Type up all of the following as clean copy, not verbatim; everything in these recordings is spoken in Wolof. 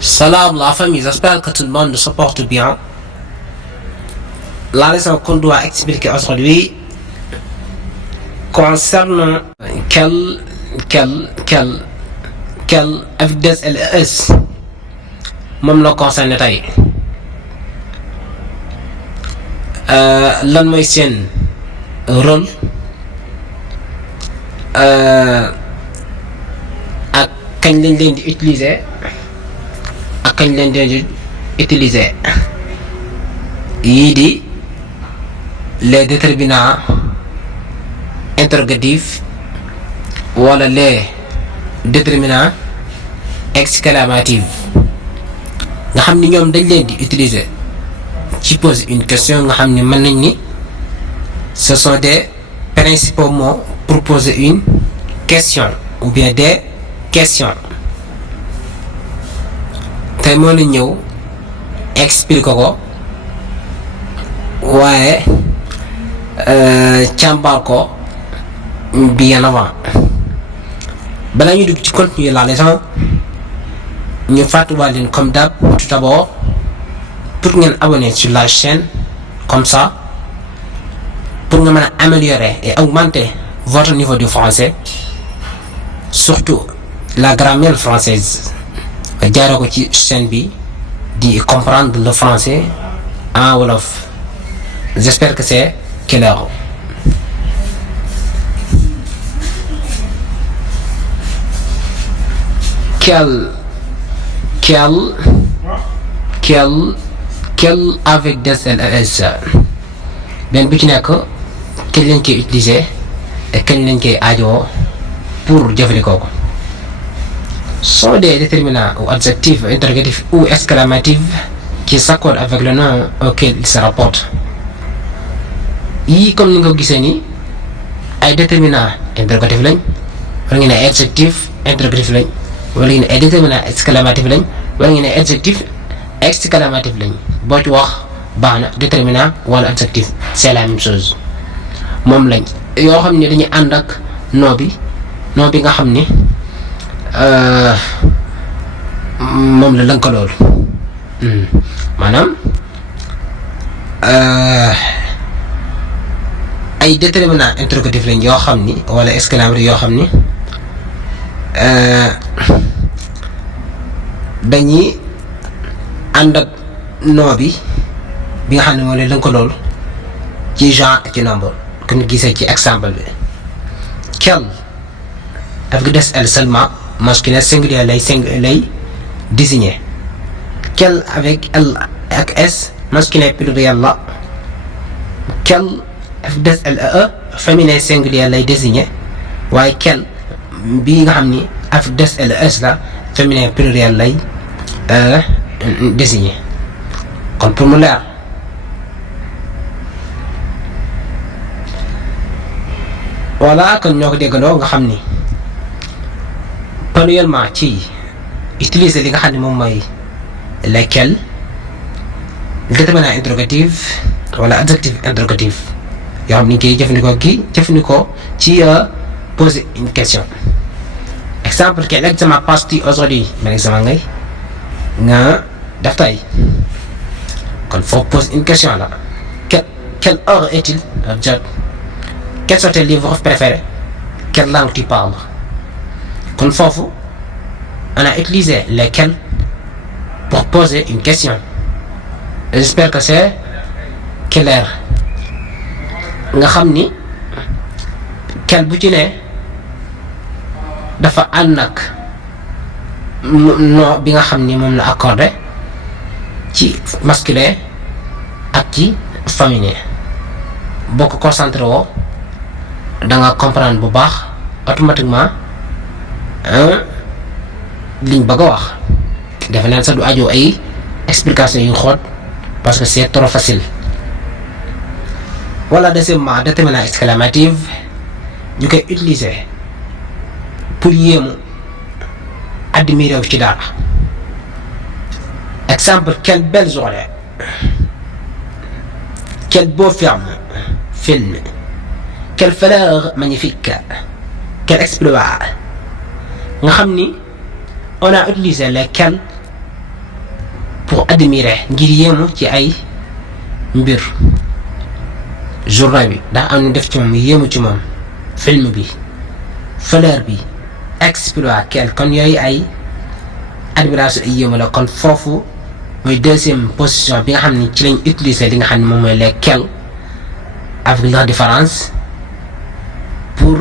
Salam la famille, j'espère que tout le monde se porte bien. La leçon qu'on doit expliquer aujourd'hui concerne quelle FDS LS moom la concerne tey lan mooy seen rôle ak kañ lañ leen di utiliser ak kañ lañ leen di utiliser yii di les déterminants interrogatifs wala les déterminants exclamatifs nga xam ni ñoom dañ leen di utiliser ci pose une question nga xam ni mën nañ ni ce sont des principaux mots pour poser une question ou bien des questions tey moo la ñëw explique ko waaye càmbar ko bien avant balaa ñu dugg ci contenu la leçon ñu fàttaliwaat leen comme d'hab tout d'abord pour ngeen abonner sur la chaîne comme ça pour nga mën a améliorer et augmenter votre niveau de français surtout la grammaire française nga jaaree ko ci chaîne bi di comprendre le français en wolof. J'espère que c'est clair. Quel avec des LS benn bu ci nekk kañ lañ koy utiliser et kañ lañ koy aajoo pour jëfandikoo ko sont des déterminants ou adjectifs interrogatifs ou exclamatifs qui s'accordent avec le nom auquel ils se rapportent. yii comme ni nga ko gisee nii ay déterminants interrogatifs lañ wala ngeen ne adjectif interrogatif lañ wala ngeen ne ay déterminants exclamatifs lañ wala ngeen ne adjectif exclamatif lañ boo ci wax baax na déterminant wala adjectif c'est la même chose moom lañ yoo xam ne dañuy ànd ak nom bi nga xam ni moom la lënkalool maanaam ay déterminants interrogatifs lañ yoo xam ni wala exclamatifs yoo xam ni dañuy ànd ak nom bi nga xam ne moo leen lënkalool ci genre ak ci nombre comme ni gisee ci exemple bi quel avec des L seulement masculin singulier lay désigner quel avec L ak S masculin pluriel la quel avec des LE féminin singulier lay désigner waaye quel bii nga xam ni avec des LS la féminin pluriel lay désigner kon pour mu leer voilà kon ñoo ko déggandoo nga xam ni premièrement ci utiliser li nga xam ne moom mooy lesquels déterminant interrogatif wala adjectif interrogatif yoo xam ni koy jëfandikoo ci poser une question exemple quel examen passes-tu aujourd'hui ban examen nga def tey kon faut poser une question là quelle heure est-il jot quels sont tes livres préférés quelle langue tu parles kon foofu on a utilisé lesquels pour poser une question. J'espère que c'est clair nga xam ni quel bu ci ne dafa ànd ak nom bi nga xam ni moom la accordé ci masculin ak ci féminin boo ko concentré woo da nga comprendre bu baax automatiquement liñ bëgg a wax defe naa sax du aju ay explication yu xoot parce que c'est trop facile. Voilà deuxièmement déterminant exclamatif ñu koy utiliser pour yéemu admirer wu ci dara exemple quelle belle journée quel beau film quelle fleur magnifique quel exploit nga xam ni on a utilisé lesquels admirer ngir yéemu ci ay mbir journal bi ndax am ñu def ci moom yéemu ci moom film bi fleur bi exploit quel kon yooyu ay admiration ay yéemu la kon foofu mooy deuxième position bi nga xam ni ci lañ utiliser li nga xam ne moom mooy les quels avec la différence pour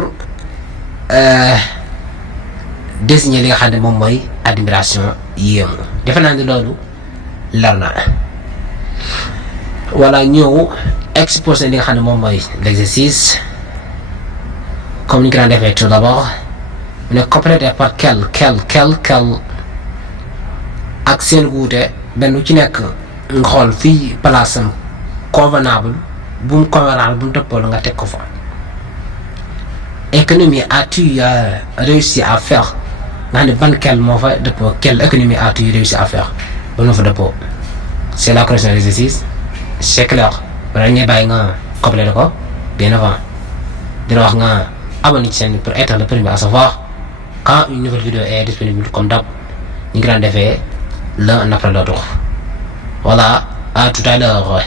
désigner li nga xam ne moom mooy admiration yéemu defe naa ni loolu leer na wala ñëw exposé li nga xam ne moom mooy l'exercice comme ni ñu ko daan defee tout d'abord mu ne complété par quel ak seen wuute benn ci nekk nga xool fii place am convenable bu mu dëppoo nga teg ko fa. Économie as-tu réussi à faire nga xam ne ban quel moo fa dëppoo quelle économie as-tu réussi à faire ba moo fa dëppoo c'est la correction de l'exercice c'est clair wala ñu bàyyi nga complété ko bien avant dina wax nga abonné ci chaîne pour être le premier à savoir quand une nouvelle vidéo est disponible comme d'hab ñu ngi daan defee l'un après l'autre. Voilà, à tout à l'heure.